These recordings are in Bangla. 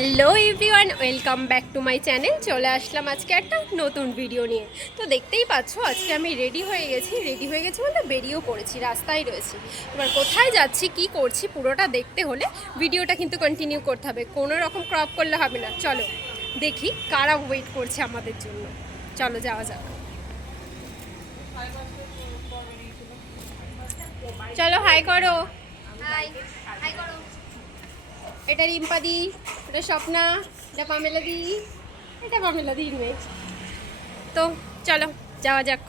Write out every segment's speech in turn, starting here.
Hello everyone, welcome back to my channel. চলে আসলাম আজকে একটা নতুন ভিডিও নিয়ে। তো দেখতেই পাচ্ছ আজকে আমি রেডি হয়ে গেছি বলতে বেরিয়েও পড়েছি, রাস্তায় রয়েছি। এবার কোথায় যাচ্ছি, কি করছি, পুরোটা দেখতে হলে ভিডিওটা কিন্তু কন্টিনিউ করতে হবে, কোনো রকম ক্রপ করলে হবে না। চলো দেখি কারা ওয়েট করছে আমাদের জন্য। চলো যাওয়া যাক। চলো হাই করো। হাই করো। এটা রিম্পা দি, এটা স্বপ্না, এটা পামেলা দি, এটা পামেলা দির মেয়ে। তো চলো যাওয়া যাক।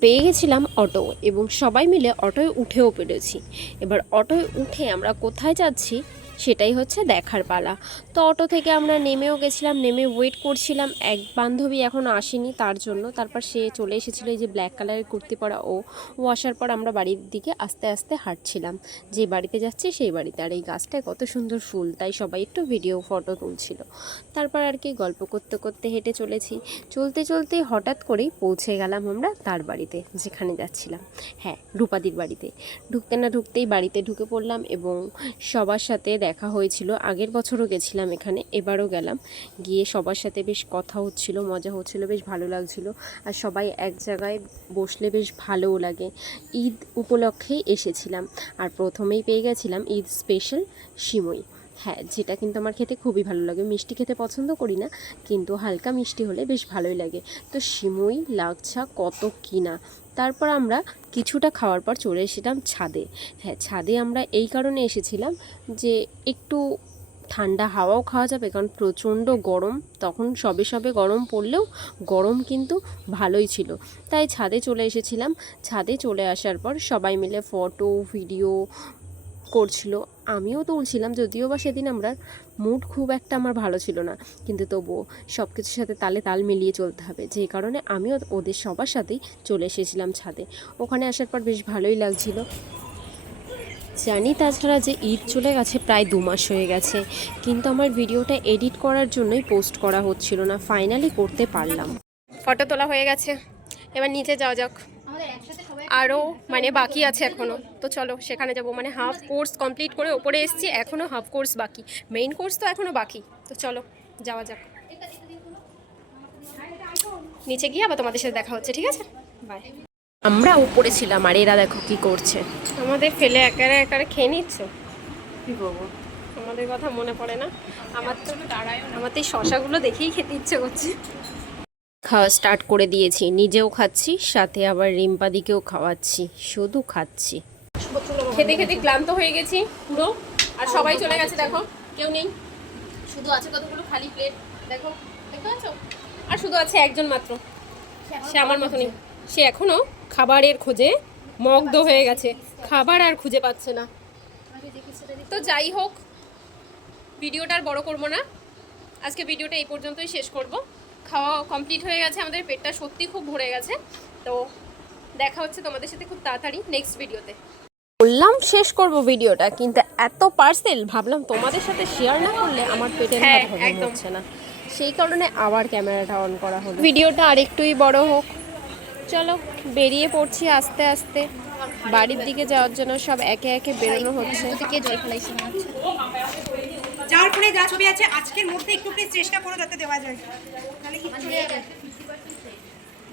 পেয়ে গেছিলাম অটো এবং সবাই মিলে অটোয় উঠেও পেরেছি। এবার অটোয় উঠে আমরা কোথায় যাচ্ছি সেটাই হচ্ছে দেখার পালা। তো অটো থেকে আমরা নেমেও গেছিলাম, নেমে ওয়েট করছিলাম। এক বান্ধবী এখনও আসেনি, তার জন্য। তারপর সে চলে এসেছিলো, এই যে ব্ল্যাক কালারের কুর্তি পরা ও আসার পর আমরা বাড়ির দিকে আস্তে আস্তে হাঁটছিলাম। যে বাড়িতে যাচ্ছি সেই বাড়িতে। আর এই গাছটায় কত সুন্দর ফুল, তাই সবাই একটু ভিডিও ফটো তুলছিল। তারপর আর কি গল্প করতে করতে হেঁটে চলেছি। চলতে চলতে হঠাৎ করেই পৌঁছে গেলাম আমরা তার বাড়িতে, যেখানে যাচ্ছিলাম। হ্যাঁ, রূপাদির বাড়িতে। ঢুকতে না ঢুকতেই বাড়িতে ঢুকে পড়লাম এবং সবার সাথে দেখা হয়েছিল। আগের বছরও গেছিলাম এখানে, এবারও গেলাম। গিয়ে সবার সাথে বেশ কথা হচ্ছিল, মজা হচ্ছিল, বেশ ভালো লাগছিল। আর সবাই এক জায়গায় বসলে বেশ ভালোও লাগে। ঈদ উপলক্ষেই এসেছিলাম। আর প্রথমেই পেয়ে গেছিলাম ঈদ স্পেশাল সিমই। হ্যাঁ, যেটা কিন্তু আমার খেতে খুবই ভালো লাগে। মিষ্টি খেতে পছন্দ করি না, কিন্তু হালকা মিষ্টি হলে বেশ ভালোই লাগে। তো সিমই, লাচ্ছা, কত কিনা। তারপর আমরা কিছুটা খাওয়ার পর চলে এসেছিলাম ছাদে। হ্যাঁ, ছাদে আমরা এই কারণে এসেছিলাম যে একটু ঠান্ডা হাওয়াও খাওয়া যাবে, কারণ প্রচণ্ড গরম। তখন সবে সবে গরম পড়লেও গরম কিন্তু ভালোই ছিল, তাই ছাদে চলে এসেছিলাম। ছাদে চলে আসার পর সবাই মিলে ফটো ভিডিও করছিল, আমিও তুলছিলাম। যদিও বা সেদিন আমরা মুড খুব একটা আমার ভালো ছিল না, কিন্তু তবুও সব কিছুর সাথে তালে তাল মিলিয়ে চলতে হবে, যে কারণে আমিও ওদের সবার সাথেই চলে এসেছিলাম ছাদে। ওখানে আসার পর বেশ ভালোই লাগছিল। জানি তাছাড়া যে ঈদ চলে গেছে, প্রায় 2 মাস হয়ে গেছে, কিন্তু আমার ভিডিওটা এডিট করার জন্যই পোস্ট করা হচ্ছিল না। ফাইনালি করতে পারলাম। ফটো তোলা হয়ে গেছে, এবার নিচে যাওয়া যাক। আরও বাকি আছে এখনও। তো চলো সেখানে যাব। হাফ কোর্স কমপ্লিট করে ওপরে এসেছি, এখনও হাফ কোর্স বাকি। মেইন কোর্স তো এখনও বাকি। তো চলো যাওয়া যাক। নিচে গিয়ে আবার তোমাদের সাথে দেখা হচ্ছে, ঠিক আছে? বাই। আমরা উপরে ছিলাম আর এরা দেখো কি করছে, আমাদের ফেলে একারে একারে খেয়ে নিচ্ছে। কি করবো, আমাদের কথা মনে পড়ে না? আমার তো আমার তো এই শশাগুলো দেখেই খেতে ইচ্ছে করছে। খাওয়া স্টার্ট করে দিয়েছি, নিজেও খাচ্ছি, সাথে আবার রিম্পাদিকেও খাওয়াচ্ছি। শুধু খাচ্ছি, খেতে খেতে ক্লান্ত হয়ে গেছি পুরো। আর সবাই চলে গেছে, দেখো কেউ নেই, শুধু আছে কতগুলো খালি প্লেট। দেখো, দেখতে পাচ্ছ? আর শুধু আছে একজন মাত্র, সে আমার মতনই। সে এখনো খাবারের খোঁজে মগ্ন হয়ে গেছে, খাবার আর খুঁজে পাচ্ছে না। তো যাই হোক, ভিডিওটা আর বড় করবো না, আজকে ভিডিওটা এই পর্যন্তই শেষ করব। খাওয়া কমপ্লিট হয়ে গেছে, আমাদের পেটটা সত্যি খুব ভরে গেছে। তো দেখা হচ্ছে তোমাদের সাথে খুব তাড়াতাড়ি নেক্সট ভিডিওতে। বললাম শেষ করব ভিডিওটা, কিন্তু এত পার্সেল ভাবলাম তোমাদের সাথে শেয়ার না করলে আমার পেটের ভাত হজম হচ্ছে না, সেই কারণে আবার ক্যামেরাটা অন করা হলো। ভিডিওটা আরেকটুই বড় হোক। চলো বেরিয়ে পড়ছি আস্তে আস্তে বাড়ির দিকে যাওয়ার জন্য। সব একে একে বেরোনো হচ্ছে। জল ফেলাইছি, যার ফোনে যা ছবি আছে আজকের মধ্যে একটু প্লিজ চেষ্টা করো যাতে দেওয়া যায়, তাহলে কি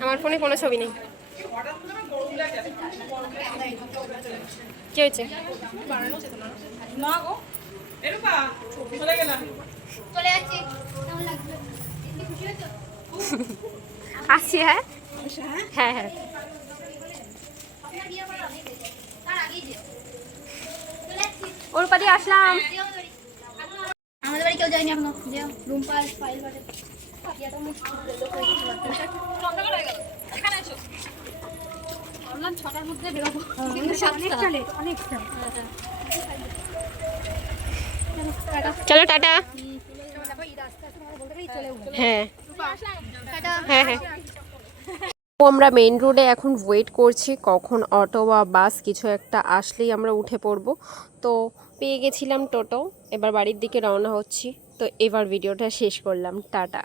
আমার ফোনে কোনো ছবি নেই। কি হয়েছে? না গো এরপা চলে গেলাম, চলে যাচ্ছি। কেমন লাগছে? খুশি হয়েছো? আসছি। হ্যাঁ হ্যাঁ হ্যাঁ, ওর পাশে আসলাম। আমাদের বাড়ি কেউ যায়নি এখনো। রুম ফাইল বাটে ছটার মধ্যে বেরোবো, চলো টাটা। হ্যাঁ হ্যাঁ হ্যাঁ। আমরা মেইন রোডে এখন ওয়েট করছি কখন অটো বা বাস কিছু একটা আসলেই আমরা উঠে পড়ব। তো পেয়ে গেছিলাম টোটো, এবার বাড়ির দিকে রওনা হচ্ছি। তো এবার ভিডিওটা শেষ করলাম, টাটা।